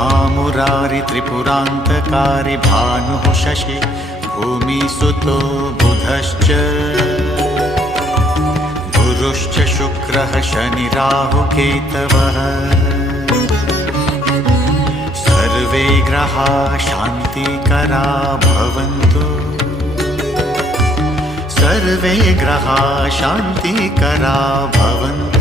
महामुरारि त्रिपुरान्तकारी भानुः शशि भूमिसुतो बुधश्च गुरुश्च शुक्रः शनिराहुकेतवः सर्वे ग्रहाः शान्तिकरा भवन्तु सर्वे ग्रहाः शान्तिकरा भवन्तु।